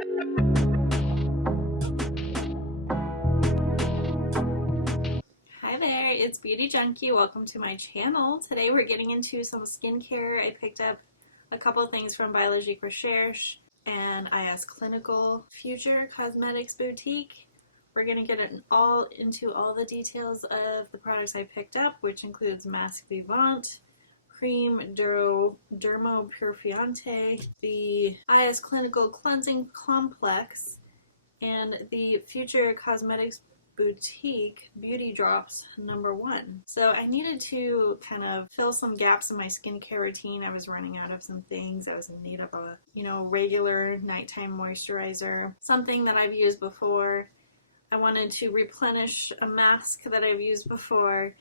Hi there, it's Beauty Junkie. Welcome to my channel. Today we're getting into some skincare. I picked up a couple of things from Biologique Recherche and IS Clinical Future Cosmetics Boutique. We're going to get into all the details of the products I picked up, which includes Masque Vivant, Creme Dermopurifiante, the IS Clinical Cleansing Complex, and the Future Cosmetics Boutique Beauty Drops #1. So I needed to kind of fill some gaps in my skincare routine. I was running out of some things. I was in need of a, regular nighttime moisturizer, something that I've used before. I wanted to replenish a mask that I've used before,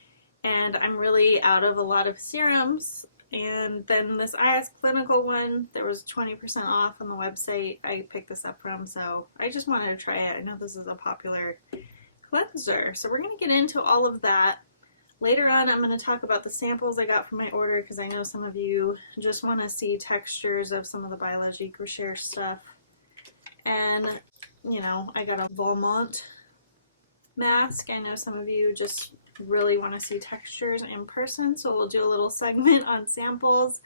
and I'm really out of a lot of serums. And then this IS Clinical one, there was 20% off on the website I picked this up from, so I just wanted to try it. I know this is a popular cleanser, so we're going to get into all of that. Later on, I'm going to talk about the samples I got from my order, because I know some of you just want to see textures of some of the Biologique Recherche stuff. And, I got a Valmont mask. I know some of you just really want to see textures in person, so we'll do a little segment on samples.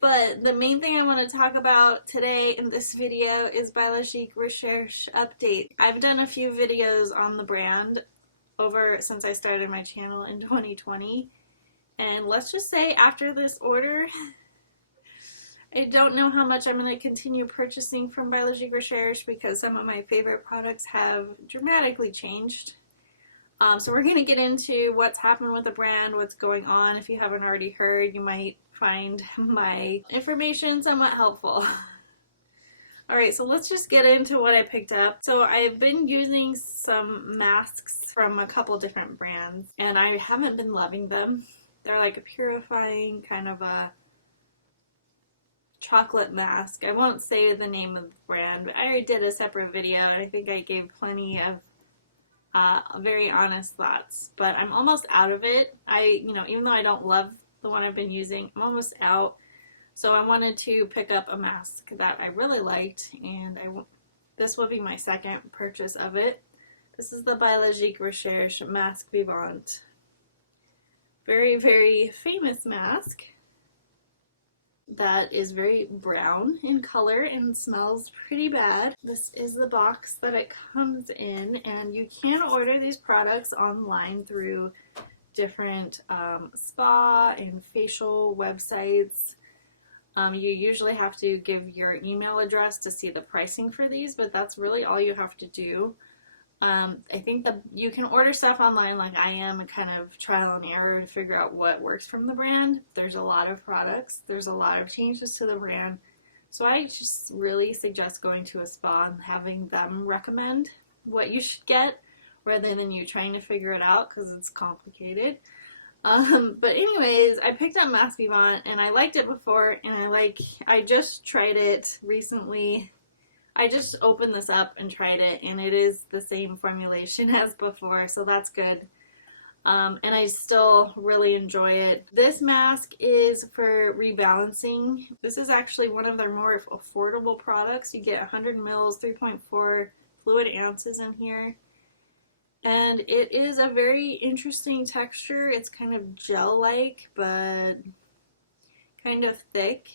But the main thing I want to talk about today in this video is Biologique Recherche update. I've done a few videos on the brand since I started my channel in 2020, and let's just say after this order, I don't know how much I'm going to continue purchasing from Biologique Recherche because some of my favorite products have dramatically changed. So we're going to get into what's happened with the brand, what's going on. If you haven't already heard, you might find my information somewhat helpful. Alright, so let's just get into what I picked up. So I've been using some masks from a couple different brands, and I haven't been loving them. They're like a purifying kind of a chocolate mask. I won't say the name of the brand, but I already did a separate video, and I think I gave plenty of very honest thoughts. But I'm almost out of it. Even though I don't love the one I've been using, I'm almost out. So I wanted to pick up a mask that I really liked, and this will be my second purchase of it. This is the Biologique Recherche Masque Vivant. Very, very famous mask that is very brown in color and smells pretty bad. This is the box that it comes in, and you can order these products online through different spa and facial websites. You usually have to give your email address to see the pricing for these, but that's really all you have to do. I think that you can order stuff online like I am and kind of trial and error to figure out what works from the brand. There's a lot of products. There's a lot of changes to the brand. So I just really suggest going to a spa and having them recommend what you should get rather than you trying to figure it out, because it's complicated. But anyways, I picked up Masque Vivant and I liked it before, and I just tried it recently. I just opened this up and tried it, and it is the same formulation as before, so that's good. And I still really enjoy it. This mask is for rebalancing. This is actually one of their more affordable products. You get 100 mils, 3.4 fluid ounces in here. And it is a very interesting texture. It's kind of gel-like, but kind of thick.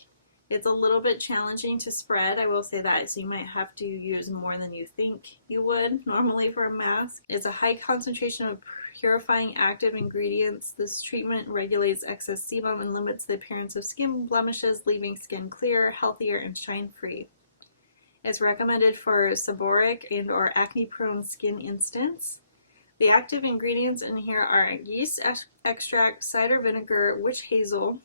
It's a little bit challenging to spread, I will say that, so you might have to use more than you think you would normally for a mask. It's a high concentration of purifying active ingredients. This treatment regulates excess sebum and limits the appearance of skin blemishes, leaving skin clearer, healthier, and shine-free. It's recommended for seborrheic and or acne-prone skin instance. The active ingredients in here are yeast extract, cider vinegar, witch hazel,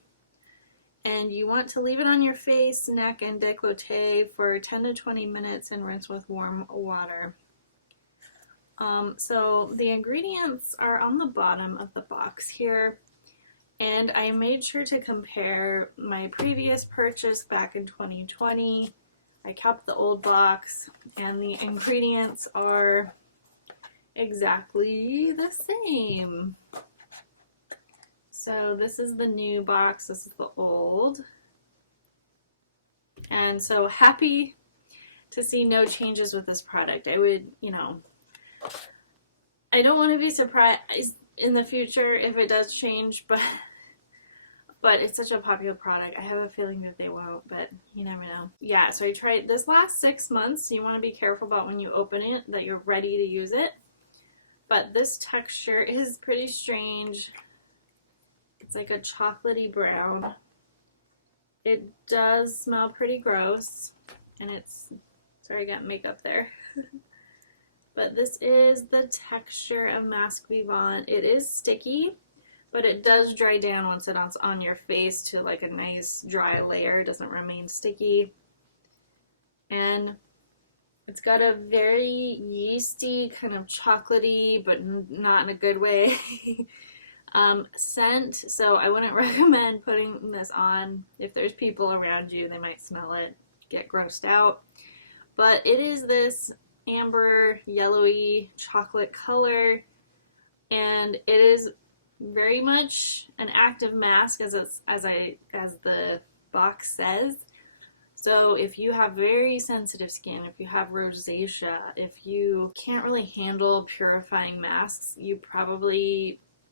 and you want to leave it on your face, neck, and décolleté for 10 to 20 minutes and rinse with warm water. So the ingredients are on the bottom of the box here, and I made sure to compare my previous purchase back in 2020. I kept the old box, and the ingredients are exactly the same. So this is the new box, this is the old. And so happy to see no changes with this product. I would, you know, I don't want to be surprised in the future if it does change, but it's such a popular product. I have a feeling that they won't, but you never know. Yeah, so I tried this last 6 months, so you want to be careful about when you open it that you're ready to use it. But this texture is pretty strange. It's like a chocolatey brown. It does smell pretty gross, and it's, sorry, I got makeup there. But this is the texture of Masque Vivant. It is sticky, but it does dry down once it's on your face to like a nice dry layer. It doesn't remain sticky. And it's got a very yeasty, kind of chocolatey, but not in a good way, scent. So I wouldn't recommend putting this on. If there's people around you, they might smell it, get grossed out. But it is this amber, yellowy chocolate color, and it is very much an active mask, as the box says. So if you have very sensitive skin, if you have rosacea, if you can't really handle purifying masks,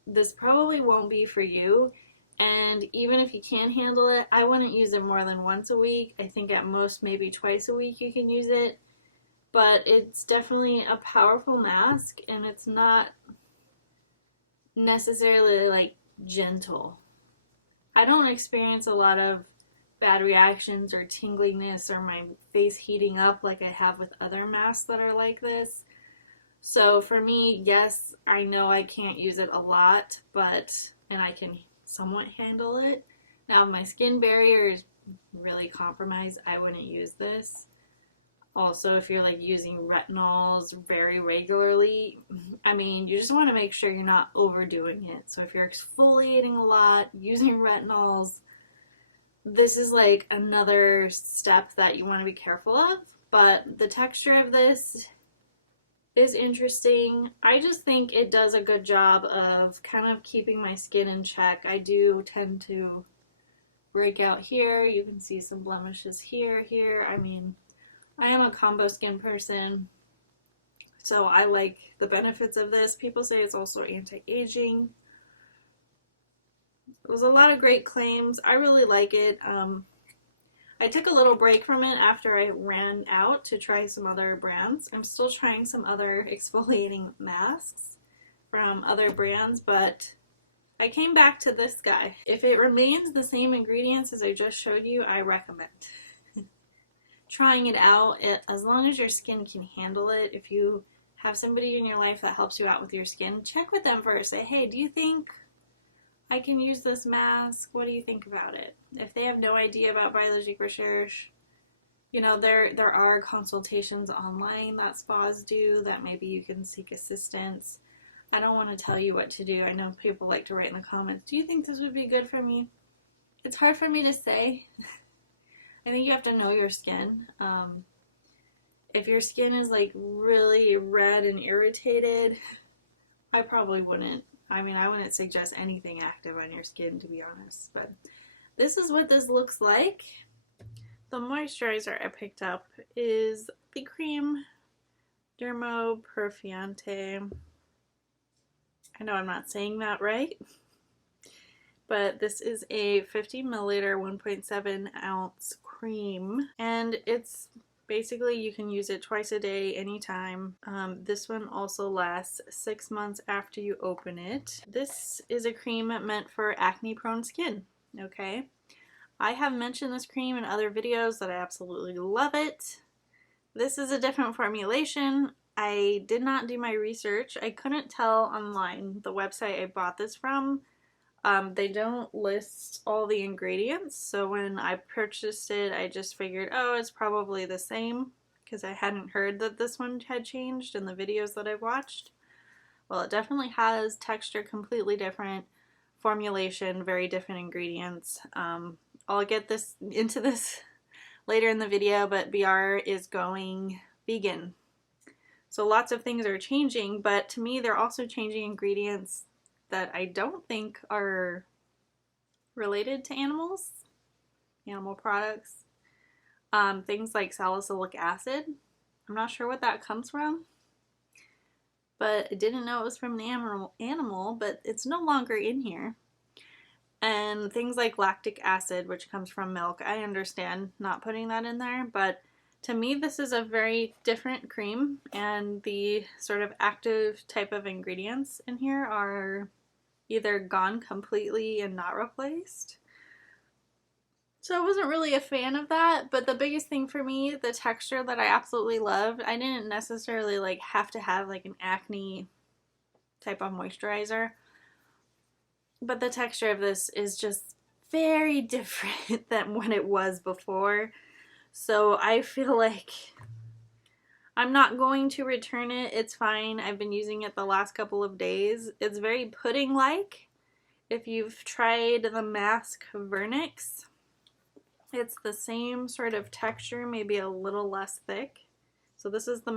this probably won't be for you. And even if you can handle it, I wouldn't use it more than once a week. I think at most maybe twice a week you can use it. But it's definitely a powerful mask, and it's not necessarily like gentle. I don't experience a lot of bad reactions or tingliness or my face heating up like I have with other masks that are like this. So for me, yes, I know I can't use it a lot, and I can somewhat handle it. Now, if my skin barrier is really compromised, I wouldn't use this. Also, if you're like using retinols very regularly, I mean, you just want to make sure you're not overdoing it. So if you're exfoliating a lot, using retinols, this is like another step that you want to be careful of. But the texture of this is interesting. I just think it does a good job of kind of keeping my skin in check. I do tend to break out here. You can see some blemishes here. I mean, I am a combo skin person, so I like the benefits of this. People say it's also anti-aging. There's a lot of great claims. I really like it. I took a little break from it after I ran out to try some other brands. I'm still trying some other exfoliating masks from other brands, but I came back to this guy. If it remains the same ingredients as I just showed you, I recommend trying it out. As long as your skin can handle it. If you have somebody in your life that helps you out with your skin, check with them first. Say, hey, do you think I can use this mask? What do you think about it? If they have no idea about Biologique Recherche, you know, there are consultations online that spas do that maybe you can seek assistance. I don't want to tell you what to do. I know people like to write in the comments, do you think this would be good for me? It's hard for me to say. I think you have to know your skin. If your skin is like really red and irritated, I probably wouldn't. I mean, I wouldn't suggest anything active on your skin, to be honest. But this is what this looks like. The moisturizer I picked up is the Creme Dermopurifiante. I know I'm not saying that right. But this is a 50 milliliter 1.7 ounce cream, and it's basically, you can use it twice a day, anytime. This one also lasts 6 months after you open it. This is a cream meant for acne prone skin, okay? I have mentioned this cream in other videos that I absolutely love it. This is a different formulation. I did not do my research. I couldn't tell online, the website I bought this from. They don't list all the ingredients, so when I purchased it, I just figured, oh, it's probably the same, because I hadn't heard that this one had changed in the videos that I've watched. Well, it definitely has texture completely different, formulation, very different ingredients. I'll get into this later in the video, but BR is going vegan. So lots of things are changing, but to me, they're also changing ingredients that I don't think are related to animals, animal products. things like salicylic acid. I'm not sure what that comes from, but I didn't know it was from an animal, but it's no longer in here. And things like lactic acid, which comes from milk, I understand not putting that in there, but to me this is a very different cream, and the sort of active type of ingredients in here are either gone completely and not replaced. So I wasn't really a fan of that, but the biggest thing for me, the texture that I absolutely loved, I didn't necessarily like have to have like an acne type of moisturizer, but the texture of this is just very different than what it was before. So I feel like I'm not going to return it. It's fine. I've been using it the last couple of days. It's very pudding-like. If you've tried the Masque Vernix, it's the same sort of texture, maybe a little less thick. So this is the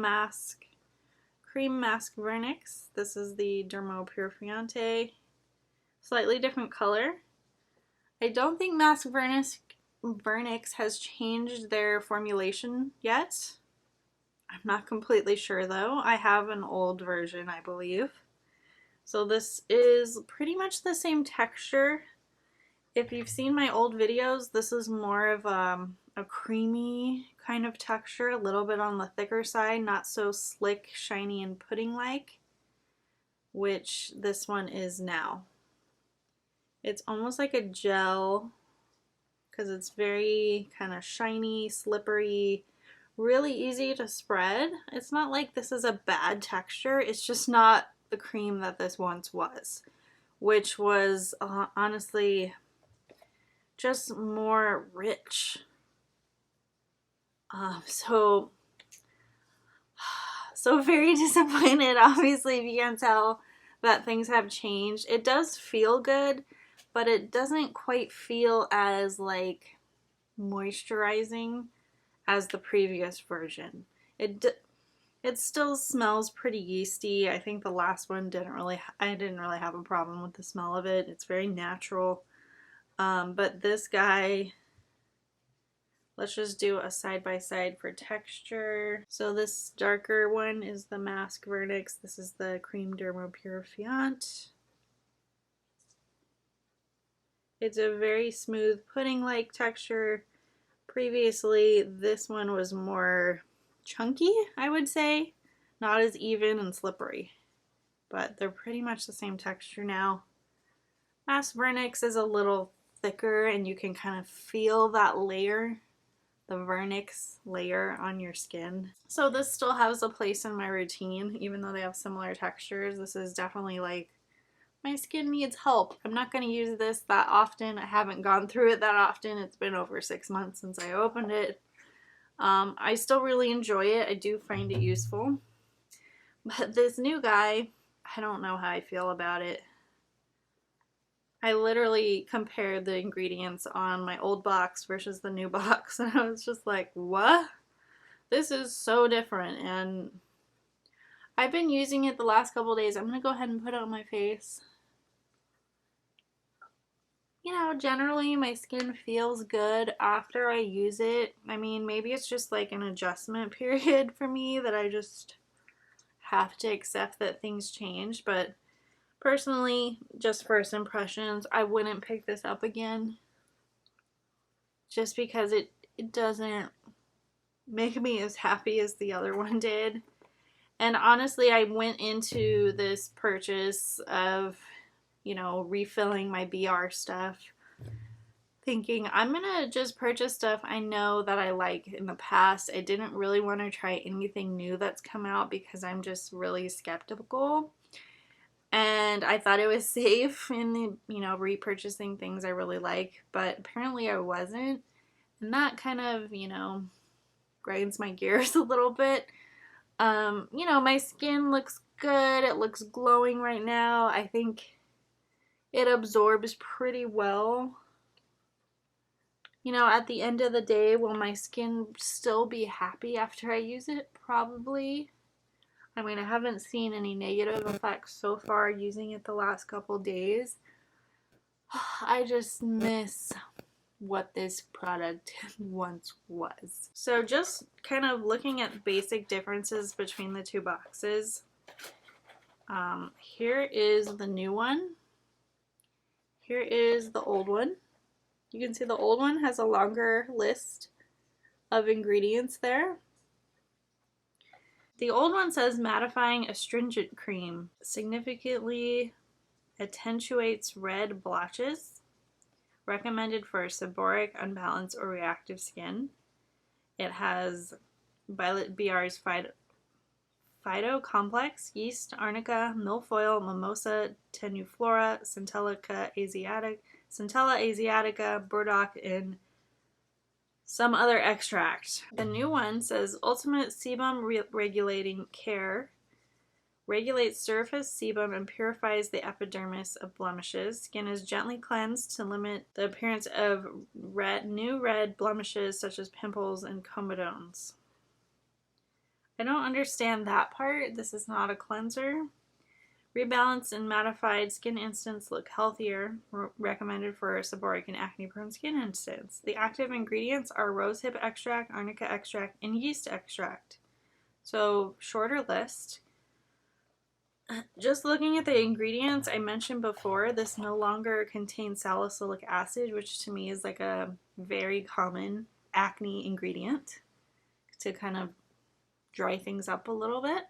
Cream Masque Vernix. This is the Dermopurifiante. Slightly different color. I don't think Masque Vernix has changed their formulation yet. I'm not completely sure though. I have an old version, I believe. So this is pretty much the same texture. If you've seen my old videos, this is more of a creamy kind of texture, a little bit on the thicker side, not so slick, shiny, and pudding-like, which this one is now. It's almost like a gel because it's very kind of shiny, slippery, really easy to spread. It's not like this is a bad texture, it's just not the cream that this once was, which was honestly just more rich. So very disappointed, obviously, if you can tell that things have changed. It does feel good, but it doesn't quite feel as like moisturizing as the previous version. It still smells pretty yeasty. I think the last one I didn't really have a problem with the smell of it. It's very natural. But this guy, let's just do a side by side for texture. So this darker one is the Masque Vernix. This is the Creme Dermopurifiante. It's a very smooth pudding-like texture. Previously, this one was more chunky, I would say. Not as even and slippery, but they're pretty much the same texture now. Masque Vernix is a little thicker and you can kind of feel that layer, the Vernix layer on your skin. So this still has a place in my routine, even though they have similar textures. This is definitely like, my skin needs help. I'm not going to use this that often. I haven't gone through it that often. It's been over 6 months since I opened it. I still really enjoy it. I do find it useful. But this new guy, I don't know how I feel about it. I literally compared the ingredients on my old box versus the new box, and I was just like, what? This is so different, and I've been using it the last couple days. I'm going to go ahead and put it on my face. You know, generally my skin feels good after I use it. I mean, maybe it's just like an adjustment period for me that I just have to accept that things change, but personally, just first impressions, I wouldn't pick this up again just because it doesn't make me as happy as the other one did. And honestly, I went into this purchase of, you know, refilling my BR stuff thinking I'm gonna just purchase stuff I know that I like in the past. I didn't really want to try anything new that's come out because I'm just really skeptical. And I thought it was safe in, you know, repurchasing things I really like, but apparently I wasn't. And that kind of, you know, grinds my gears a little bit. You know, my skin looks good. It looks glowing right now. I think it absorbs pretty well. You know, at the end of the day, will my skin still be happy after I use it? Probably. I mean, I haven't seen any negative effects so far using it the last couple days. I just miss what this product once was. So just kind of looking at basic differences between the two boxes. Here is the new one. Here is the old one. You can see the old one has a longer list of ingredients there. The old one says mattifying astringent cream significantly attenuates red blotches, recommended for seborrheic, unbalanced, or reactive skin. It has Violet BR's Phyto complex, yeast, arnica, milfoil, mimosa, tenuiflora, Centella asiatica, burdock, and some other extract. The new one says ultimate sebum regulating care, regulates surface sebum and purifies the epidermis of blemishes. Skin is gently cleansed to limit the appearance of new red blemishes such as pimples and comedones. I don't understand that part. This is not a cleanser. Rebalanced and mattified skin instants look healthier, recommended for seborrheic and acne-prone skin instants. The active ingredients are rosehip extract, arnica extract, and yeast extract. So, shorter list. Just looking at the ingredients I mentioned before, this no longer contains salicylic acid, which to me is like a very common acne ingredient to kind of dry things up a little bit.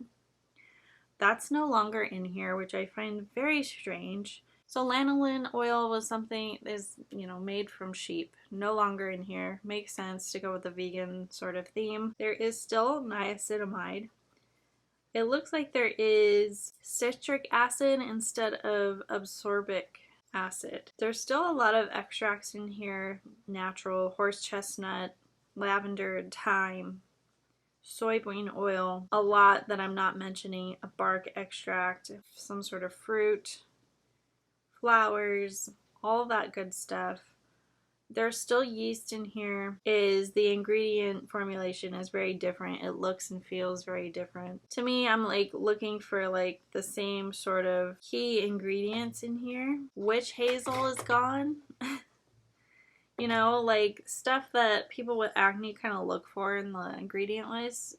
That's no longer in here, which I find very strange. So lanolin oil was something made from sheep. No longer in here. Makes sense to go with the vegan sort of theme. There is still niacinamide. It looks like there is citric acid instead of ascorbic acid. There's still a lot of extracts in here. Natural, horse chestnut, lavender, thyme, soybean oil, a lot that I'm not mentioning, a bark extract, some sort of fruit, flowers, all that good stuff. There's still yeast in here. The ingredient formulation is very different. It looks and feels very different. To me, I'm like looking for like the same sort of key ingredients in here. Witch hazel is gone. You know, like stuff that people with acne kind of look for in the ingredient list.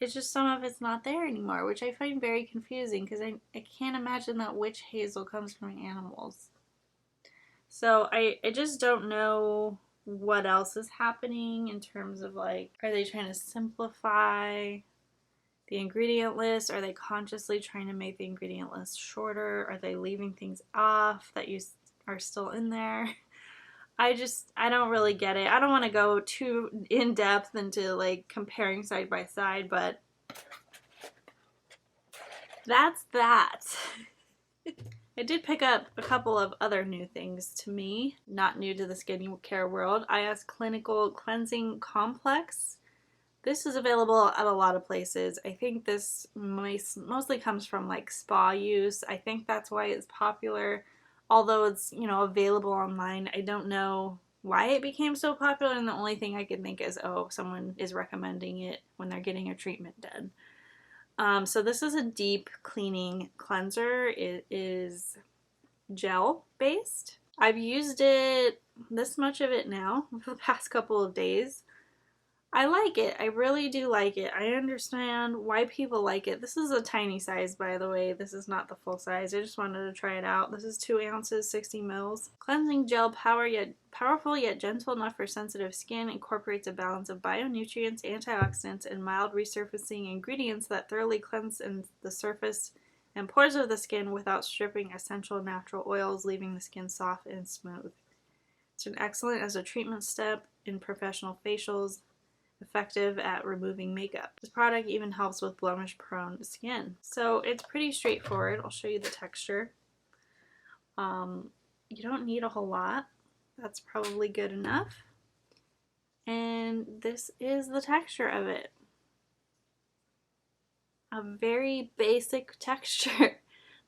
It's just some of it's not there anymore, which I find very confusing because I can't imagine that witch hazel comes from animals. So I just don't know what else is happening in terms of like, are they trying to simplify the ingredient list? Are they consciously trying to make the ingredient list shorter? Are they leaving things off that you are still in there? I don't really get it. I don't want to go too in depth into like comparing side by side, but that's that. I did pick up a couple of other new things to me, not new to the skincare world. IS Clinical Cleansing Complex. This is available at a lot of places. I think this mostly comes from like spa use. I think that's why it's popular. Although it's, available online, I don't know why it became so popular, and the only thing I can think is, someone is recommending it when they're getting a treatment done. So this is a deep cleaning cleanser. It is gel based. I've used it, this much of it now, for the past couple of days. I like it. I really do like it. I understand why people like it. This is a tiny size, by the way. This is not the full size. I just wanted to try it out. This is 2 ounces, 60 mils. Cleansing gel, powerful yet gentle enough for sensitive skin, incorporates a balance of bionutrients, antioxidants, and mild resurfacing ingredients that thoroughly cleanse the surface and pores of the skin without stripping essential natural oils, leaving the skin soft and smooth. It's an excellent as a treatment step in professional facials, effective at removing makeup. This product even helps with blemish-prone skin. So it's pretty straightforward. I'll show you the texture. You don't need a whole lot. That's probably good enough. And this is the texture of it. A very basic texture.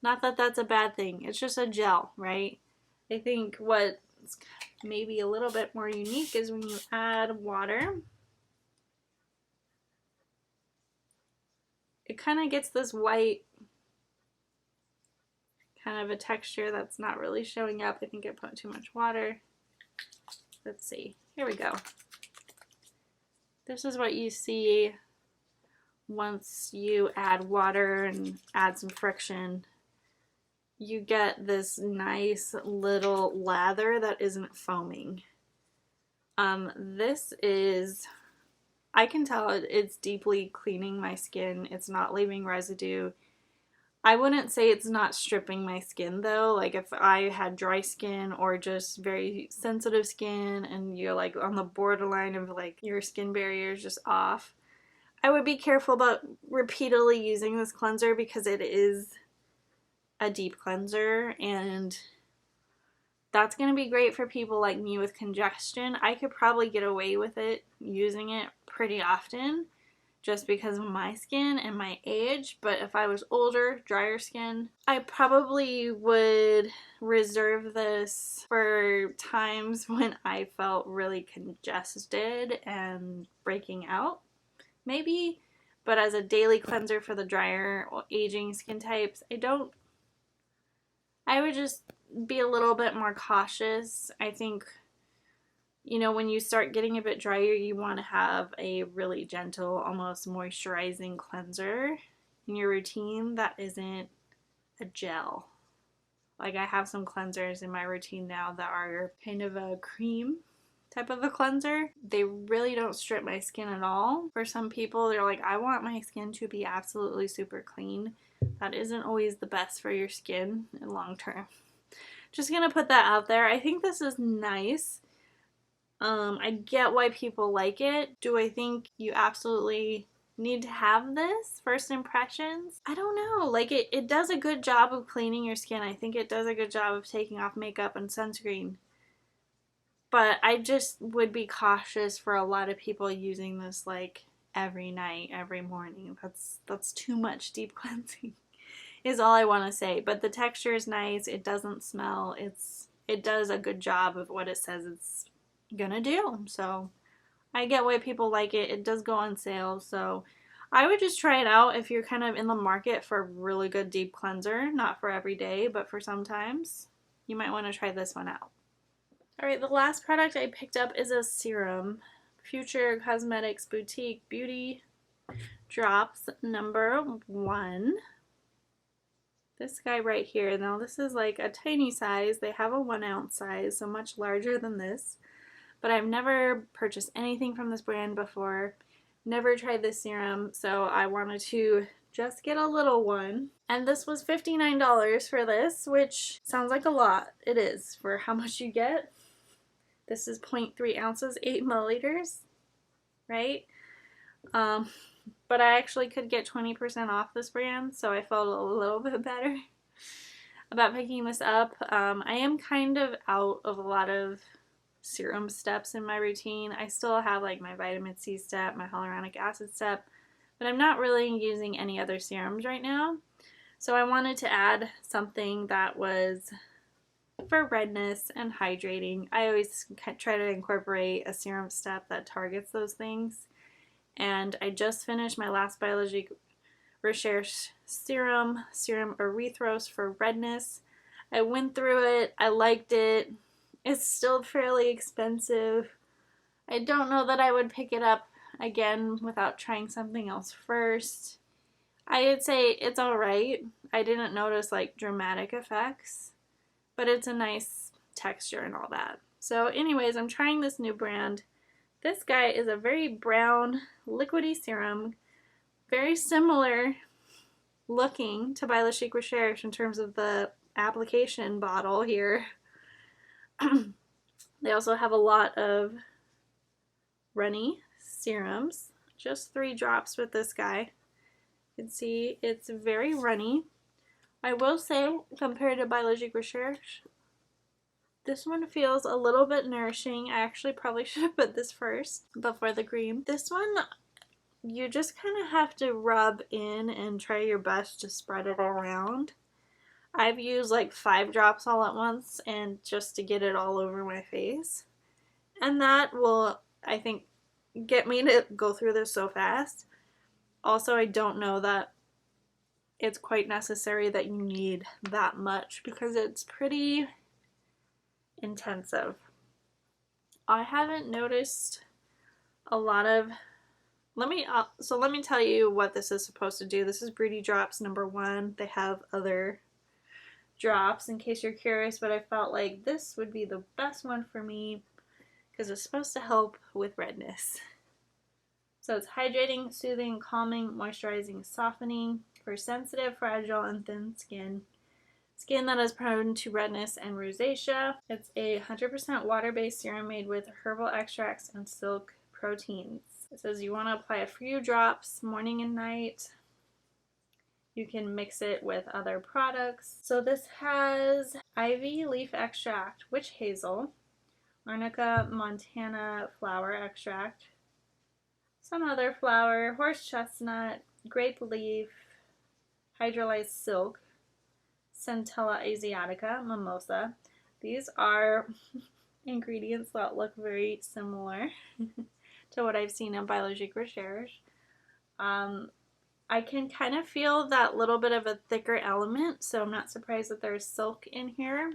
Not that that's a bad thing. It's just a gel, right? I think what's maybe a little bit more unique is when you add water. It kind of gets this white kind of a texture that's not really showing up. I think I put too much water. let's see, here we go. This is what you see once you add water and add some friction. You get this nice little lather that isn't foaming. This is, I can tell it's deeply cleaning my skin. It's not leaving residue. I wouldn't say it's not stripping my skin though. Like if I had dry skin or just very sensitive skin and you're like on the borderline of like your skin barrier is just off, I would be careful about repeatedly using this cleanser because it is a deep cleanser, and that's going to be great for people like me with congestion. I could probably get away with it using it pretty often just because of my skin and my age, but if I was older, drier skin, I probably would reserve this for times when I felt really congested and breaking out, maybe. But as a daily cleanser for the drier or aging skin types, I would just be a little bit more cautious. I think, you know, when you start getting a bit drier, you want to have a really gentle, almost moisturizing cleanser in your routine that isn't a gel. Like I have some cleansers in my routine now that are kind of a cream type of a cleanser. They really don't strip my skin at all. For some people, they're like, I want my skin to be absolutely super clean. That isn't always the best for your skin in long term. Just gonna put that out there. I think this is nice. I get why people like it. Do I think you absolutely need to have this? First impressions? I don't know. Like it does a good job of cleaning your skin. I think it does a good job of taking off makeup and sunscreen. But I just would be cautious for a lot of people using this like every night, every morning. That's too much deep cleansing is all I want to say. But the texture is nice. It doesn't smell. It does a good job of what it says it's gonna do. So I get why people like it. It does go on sale. So I would just try it out if you're kind of in the market for a really good deep cleanser. Not for every day, but for sometimes. You might want to try this one out. Alright, the last product I picked up is a serum. Future Cosmetics Boutique Beauty Drops #1. This guy right here. Now this is like a tiny size. They have a 1 ounce size, so much larger than this. But I've never purchased anything from this brand before. Never tried this serum, so I wanted to just get a little one. And this was $59 for this, which sounds like a lot. It is for how much you get. This is 0.3 ounces, 8 milliliters, right? But I actually could get 20% off this brand, so I felt a little bit better about picking this up. I am kind of out of a lot of serum steps in my routine. I still have like my vitamin C step, my hyaluronic acid step, but I'm not really using any other serums right now. So I wanted to add something that was for redness and hydrating. I always try to incorporate a serum step that targets those things. And I just finished my last Biologique Recherche serum Erythros for redness. I went through it. I liked it. It's still fairly expensive. I don't know that I would pick it up again without trying something else first. I would say it's alright. I didn't notice like dramatic effects, but it's a nice texture and all that. So anyways, I'm trying this new brand. This guy is a very brown, liquidy serum, very similar looking to Biologique Recherche in terms of the application bottle here. They also have a lot of runny serums, just 3 drops with this guy. You can see it's very runny. I will say, compared to Biologique Recherche, this one feels a little bit nourishing. I actually probably should have put this first before the cream. This one, you just kind of have to rub in and try your best to spread it around. I've used like 5 drops all at once and just to get it all over my face. And that will, I think, get me to go through this so fast. Also, I don't know that it's quite necessary that you need that much because it's pretty intensive. I haven't noticed a lot of, let me tell you what this is supposed to do. This is Beauty Drops #1. They have other drops in case you're curious, but I felt like this would be the best one for me because it's supposed to help with redness. So it's hydrating, soothing, calming, moisturizing, softening for sensitive, fragile, and thin skin. Skin that is prone to redness and rosacea. It's a 100% water-based serum made with herbal extracts and silk proteins. It says you want to apply a few drops morning and night. You can mix it with other products. So this has ivy leaf extract, witch hazel, arnica montana flower extract, some other flower, horse chestnut, grape leaf, hydrolyzed silk, Centella asiatica, mimosa. These are ingredients that look very similar to what I've seen in Biologique Recherche. I can kind of feel that little bit of a thicker element, so I'm not surprised that there's silk in here.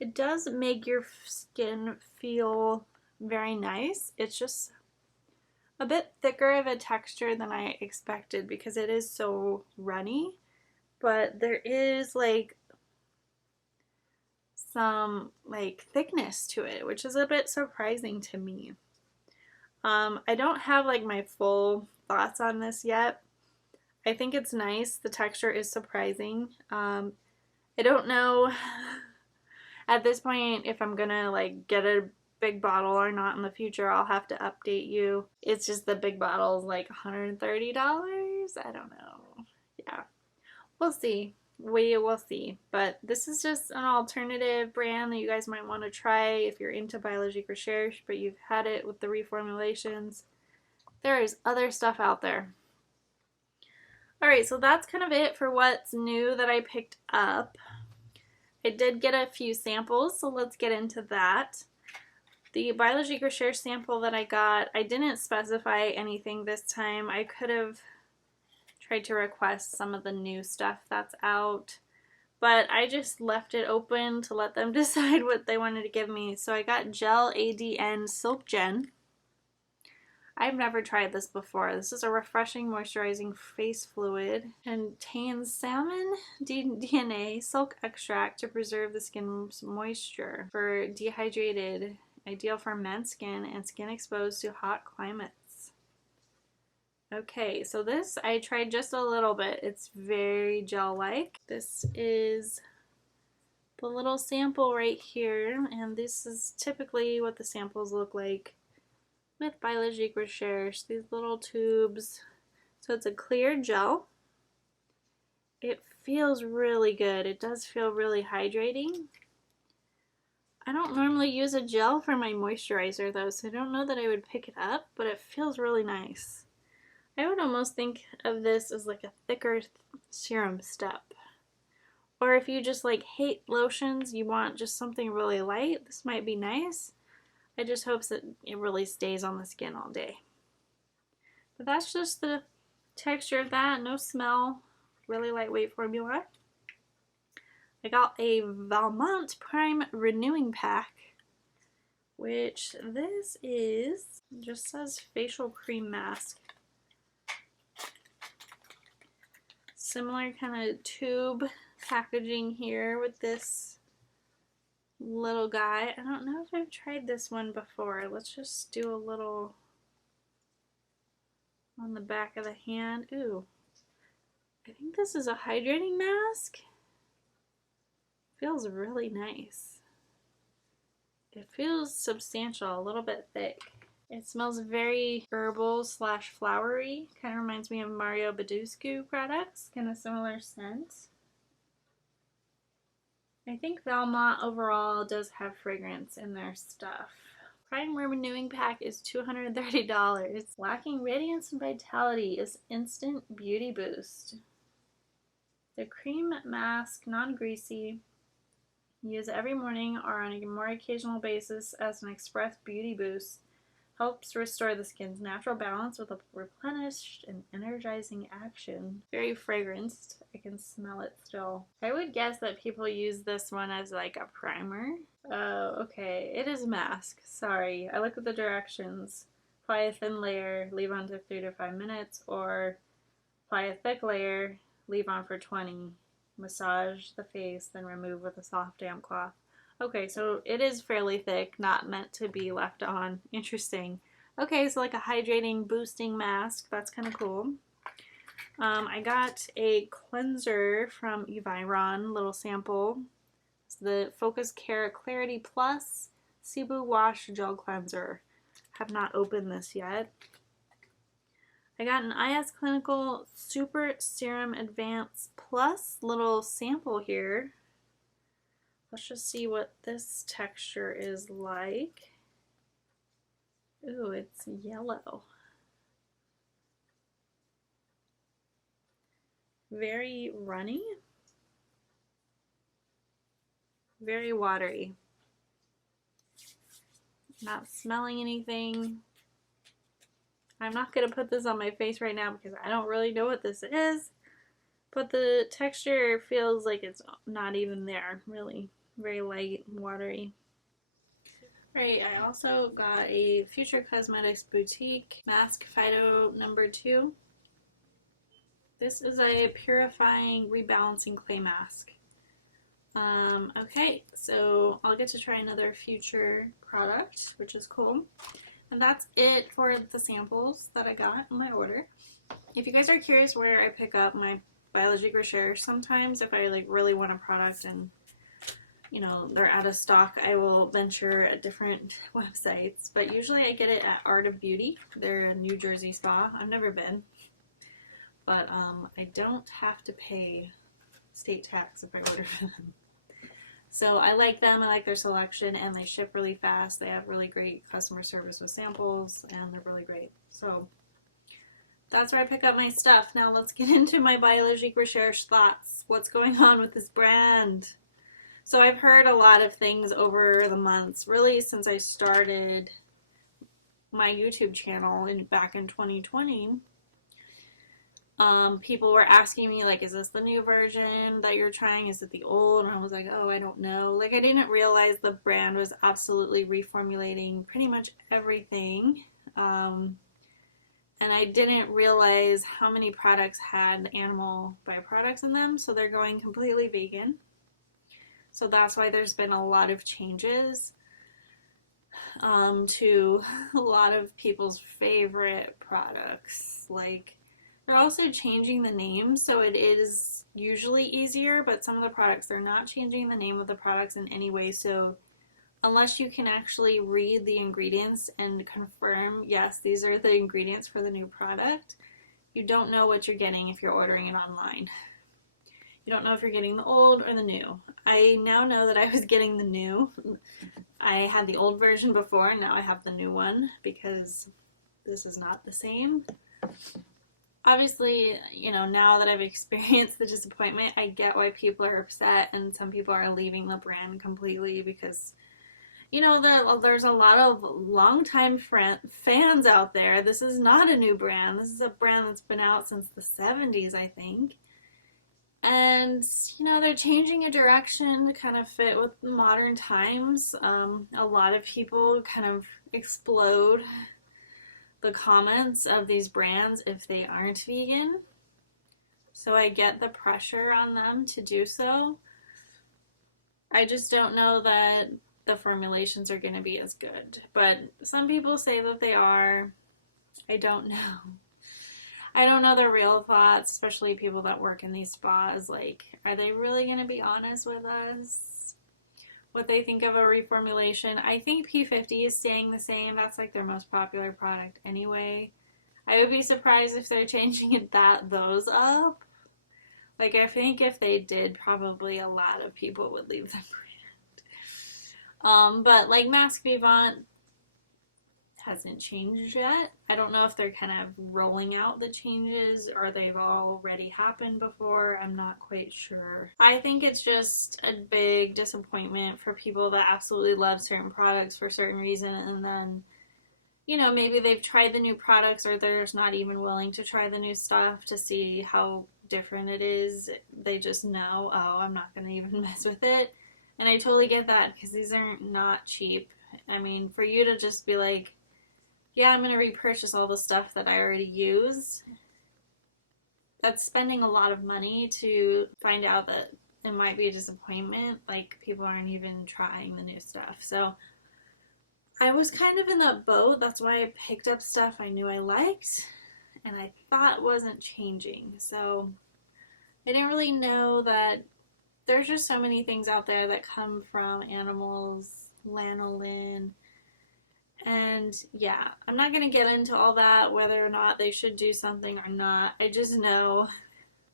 It does make your skin feel very nice. It's just a bit thicker of a texture than I expected because it is so runny, but there is like some like thickness to it, which is a bit surprising to me. I don't have like my full thoughts on this yet. I think it's nice. The texture is surprising. I don't know at this point if I'm gonna like get a big bottle or not in the future. I'll have to update you. It's just the big bottle is like $130. I don't know. Yeah, we'll see. We will see. But this is just an alternative brand that you guys might want to try if you're into Biologique Recherche, but you've had it with the reformulations. There is other stuff out there. Alright, so that's kind of it for what's new that I picked up. I did get a few samples, so let's get into that. The Biologique Recherche sample that I got, I didn't specify anything this time. I could have tried to request some of the new stuff that's out, but I just left it open to let them decide what they wanted to give me. So I got Gel Adn Silkgen. I've never tried this before. This is a refreshing moisturizing face fluid. Contains salmon DNA silk extract to preserve the skin's moisture for dehydrated, ideal for men's skin and skin exposed to hot climates. Okay, so this I tried just a little bit. It's very gel-like. This is the little sample right here, and this is typically what the samples look like with Biologique Recherche, these little tubes. So it's a clear gel. It feels really good. It does feel really hydrating. I don't normally use a gel for my moisturizer though, so I don't know that I would pick it up, but it feels really nice. I would almost think of this as like a thicker serum step. Or if you just like hate lotions, you want just something really light, this might be nice. I just hope that it really stays on the skin all day. But that's just the texture of that. No smell. Really lightweight formula. I got a Valmont Prime Renewing Pack, which this is, just says facial cream mask. Similar kind of tube packaging here with this little guy. I don't know if I've tried this one before. Let's just do a little on the back of the hand. Ooh, I think this is a hydrating mask. Feels really nice. It feels substantial, a little bit thick. It smells very herbal / flowery. Kind of reminds me of Mario Badescu products. Kind of similar scent. I think Valmont overall does have fragrance in their stuff. Prime Renewing Pack is $230. Lacking radiance and vitality is instant beauty boost. The cream mask, non-greasy. Use every morning or on a more occasional basis as an express beauty boost. Helps restore the skin's natural balance with a replenished and energizing action. Very fragranced. I can smell it still. I would guess that people use this one as like a primer. Oh, okay. It is mask. Sorry. I look at the directions. Apply a thin layer, leave on to 3 to 5 minutes, or apply a thick layer, leave on for 20. Massage the face, then remove with a soft damp cloth. Okay, so it is fairly thick, not meant to be left on. Interesting. Okay, so like a hydrating, boosting mask. That's kind of cool. I got a cleanser from Environ, little sample. It's the FocusCare Clarity Plus Sebu Wash Gel Cleanser. Have not opened this yet. I got an IS Clinical Super Serum Advance Plus little sample here. Let's just see what this texture is like. Ooh, it's yellow. Very runny. Very watery. Not smelling anything. I'm not going to put this on my face right now because I don't really know what this is. But the texture feels like it's not even there, really. Very light and watery. Right, I also got a Future Cosmetics Boutique Masque Phyto #2. This is a purifying, rebalancing clay mask. Okay, so I'll get to try another Future product, which is cool. And that's it for the samples that I got in my order. If you guys are curious where I pick up my Biologique Recherche, sometimes if I like really want a product and you know they're out of stock, I will venture at different websites. But usually I get it at Art of Beauty. They're a New Jersey spa. I've never been, but I don't have to pay state tax if I order from them. So I like them, I like their selection, and they ship really fast. They have really great customer service with samples, and they're really great. So that's where I pick up my stuff. Now let's get into my Biologique Recherche thoughts. What's going on with this brand? So I've heard a lot of things over the months, really since I started my YouTube channel back in 2020. People were asking me, like, is this the new version that you're trying? Is it the old? And I was like, oh, I don't know. Like, I didn't realize the brand was absolutely reformulating pretty much everything. And I didn't realize how many products had animal byproducts in them. So they're going completely vegan. So that's why there's been a lot of changes to a lot of people's favorite products. Like, they're also changing the name, so it is usually easier, but some of the products, they're not changing the name of the products in any way, so unless you can actually read the ingredients and confirm, yes, these are the ingredients for the new product, you don't know what you're getting if you're ordering it online. You don't know if you're getting the old or the new. I now know that I was getting the new. I had the old version before, and now I have the new one, because this is not the same. Obviously, you know, now that I've experienced the disappointment, I get why people are upset and some people are leaving the brand completely because, you know, there's a lot of longtime fans out there. This is not a new brand. This is a brand that's been out since the 70s, I think. And, you know, they're changing a direction to kind of fit with modern times. A lot of people kind of explode the comments of these brands if they aren't vegan. So I get the pressure on them to do so. I just don't know that the formulations are going to be as good. But some people say that they are. I don't know. I don't know their real thoughts, especially people that work in these spas. Like, are they really going to be honest with us? What they think of a reformulation. I think P50 is staying the same. That's like their most popular product anyway. I would be surprised if they're changing those up. Like, I think if they did, probably a lot of people would leave the brand. But like Masque Vivant hasn't changed yet. I don't know if they're kind of rolling out the changes or they've already happened before. I'm not quite sure. I think it's just a big disappointment for people that absolutely love certain products for a certain reason, and then, you know, maybe they've tried the new products or they're just not even willing to try the new stuff to see how different it is. They just know, oh, I'm not going to even mess with it. And I totally get that because these are not cheap. I mean, for you to just be like, yeah, I'm going to repurchase all the stuff that I already use, that's spending a lot of money to find out that it might be a disappointment. Like, people aren't even trying the new stuff. So I was kind of in that boat. That's why I picked up stuff I knew I liked and I thought wasn't changing. So I didn't really know that there's just so many things out there that come from animals, lanolin, and yeah, I'm not going to get into all that, whether or not they should do something or not. I just know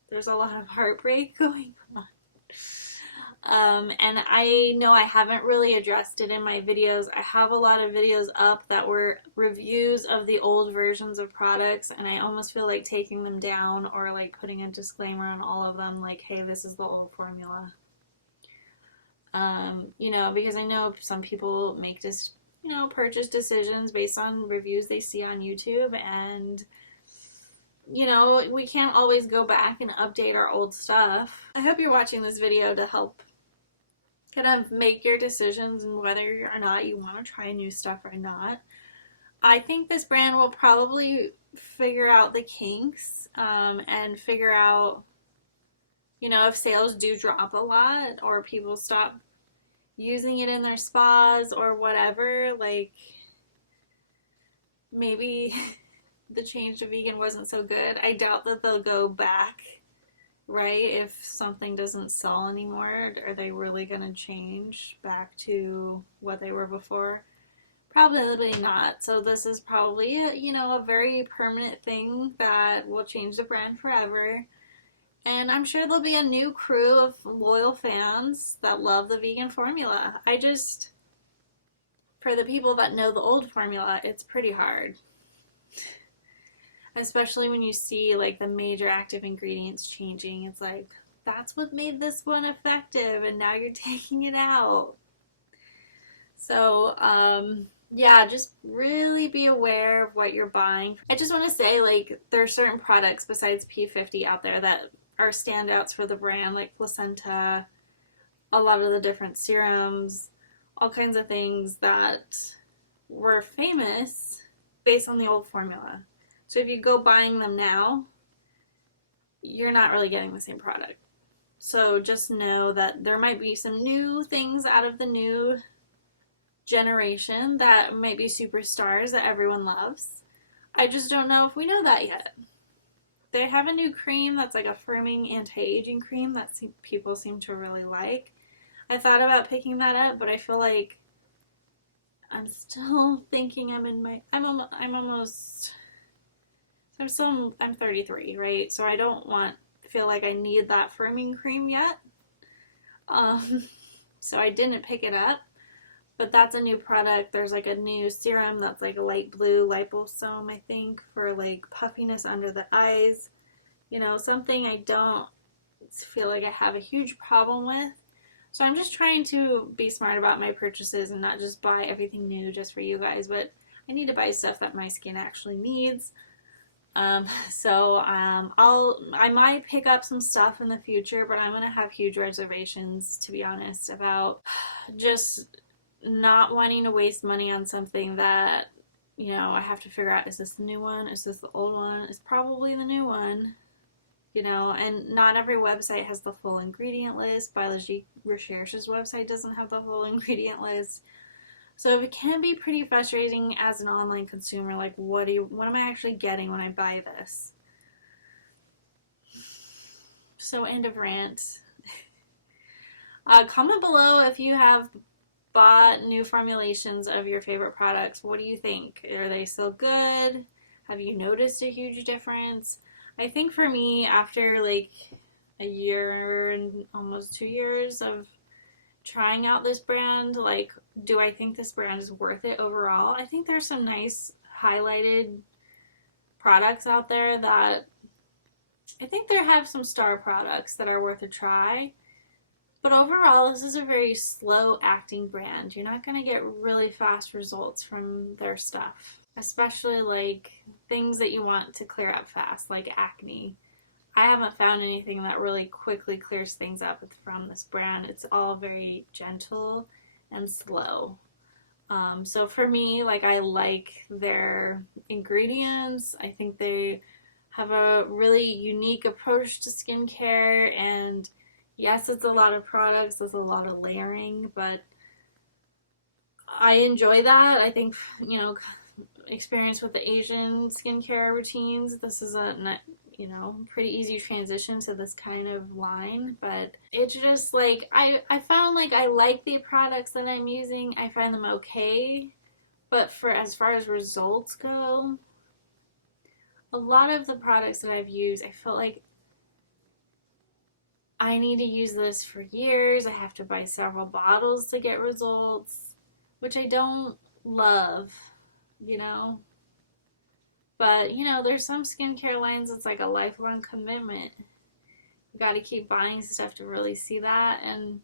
there's a lot of heartbreak going on. And I know I haven't really addressed it in my videos. I have a lot of videos up that were reviews of the old versions of products, and I almost feel like taking them down or like putting a disclaimer on all of them, like, hey, this is the old formula. You know, because I know some people make this, you know, purchase decisions based on reviews they see on YouTube, and you know, we can't always go back and update our old stuff. I hope you're watching this video to help kind of make your decisions and whether or not you want to try new stuff or not. I think this brand will probably figure out the kinks and figure out, you know, if sales do drop a lot or people stop using it in their spas or whatever, like maybe the change to vegan wasn't so good. I doubt that they'll go back, right? If something doesn't sell anymore, are they really going to change back to what they were before? Probably not. So this is probably, you know, a very permanent thing that will change the brand forever. And I'm sure there'll be a new crew of loyal fans that love the vegan formula. For the people that know the old formula, it's pretty hard. Especially when you see like the major active ingredients changing. It's like, that's what made this one effective and now you're taking it out. So, yeah, just really be aware of what you're buying. I just want to say, like, there are certain products besides P50 out there that are standouts for the brand, like placenta, a lot of the different serums, all kinds of things that were famous based on the old formula. So if you go buying them now, you're not really getting the same product. So just know that there might be some new things out of the new generation that might be superstars that everyone loves. I just don't know if we know that yet. They have a new cream that's like a firming anti-aging cream that people seem to really like. I thought about picking that up, but I feel like I'm still thinking I'm 33, right? So I don't feel like I need that firming cream yet. So I didn't pick it up, but that's a new product. There's like a new serum that's like a light blue liposome, I think, for like puffiness under the eyes. You know, something I don't feel like I have a huge problem with. So I'm just trying to be smart about my purchases and not just buy everything new just for you guys, but I need to buy stuff that my skin actually needs. I might pick up some stuff in the future, but I'm going to have huge reservations, to be honest, about just not wanting to waste money on something that, you know, I have to figure out, is this the new one? Is this the old one? It's probably the new one, you know, and not every website has the full ingredient list. Biologique Recherche's website doesn't have the full ingredient list. So it can be pretty frustrating as an online consumer, like what am I actually getting when I buy this? So end of rant. Comment below if you have bought new formulations of your favorite products. What do you think? Are they still good? Have you noticed a huge difference? I think for me, after like a year and almost 2 years of trying out this brand, like, do I think this brand is worth it overall? I think there's some nice highlighted products out there that I think they have some star products that are worth a try. But overall, this is a very slow acting brand. You're not going to get really fast results from their stuff, especially like things that you want to clear up fast, like acne. I haven't found anything that really quickly clears things up from this brand. It's all very gentle and slow. So for me, like, I like their ingredients. I think they have a really unique approach to skincare, and yes, it's a lot of products, it's a lot of layering, but I enjoy that. I think, you know, experience with the Asian skincare routines, this is a, you know, pretty easy transition to this kind of line, but it's just like, I found like I like the products that I'm using. I find them okay, but for as far as results go, a lot of the products that I've used, I felt like I need to use this for years. I have to buy several bottles to get results, which I don't love, you know. But, you know, there's some skincare lines that's like a lifelong commitment. You got to keep buying stuff to really see that, and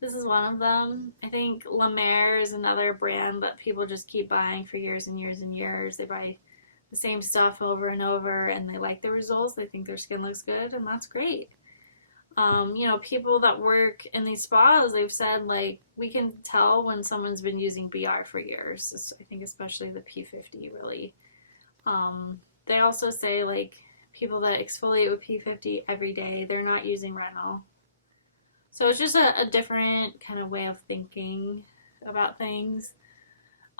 this is one of them. I think La Mer is another brand that people just keep buying for years and years and years. They buy the same stuff over and over, and they like the results. They think their skin looks good, and that's great. You know, people that work in these spas, they've said, like, we can tell when someone's been using BR for years. I think especially the P50 really. They also say, like, people that exfoliate with P50 every day, they're not using retinol. So it's just a different kind of way of thinking about things.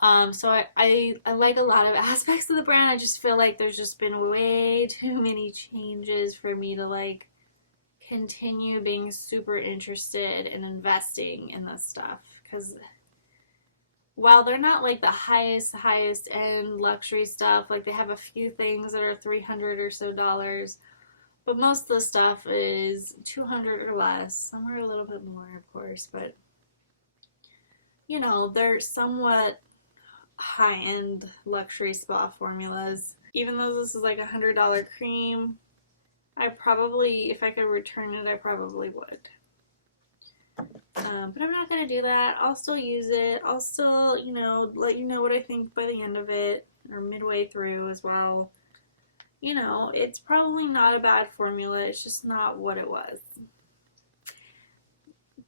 So I like a lot of aspects of the brand. I just feel like there's just been way too many changes for me to, like, continue being super interested in investing in this stuff, because while they're not like the highest end luxury stuff, like they have a few things that are $300 or so, but most of the stuff is $200 or less. Some are a little bit more, of course, but you know, they're somewhat high-end luxury spa formulas. Even though this is like $100 cream, I probably, if I could return it, I probably would. But I'm not going to do that. I'll still use it. I'll still, you know, let you know what I think by the end of it, or midway through as well. You know, it's probably not a bad formula. It's just not what it was.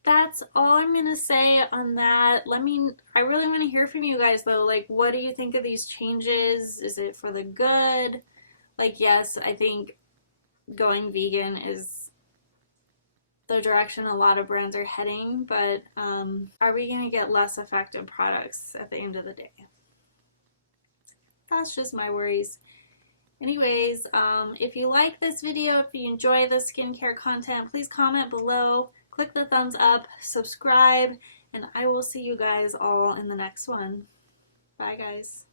That's all I'm going to say on that. I really want to hear from you guys, though. Like, what do you think of these changes? Is it for the good? Like, yes, I think going vegan is the direction a lot of brands are heading, but are we going to get less effective products at the end of the day? That's just my worries. Anyways, if you like this video, if you enjoy the skincare content, please comment below, click the thumbs up, subscribe, and I will see you guys all in the next one. Bye, guys.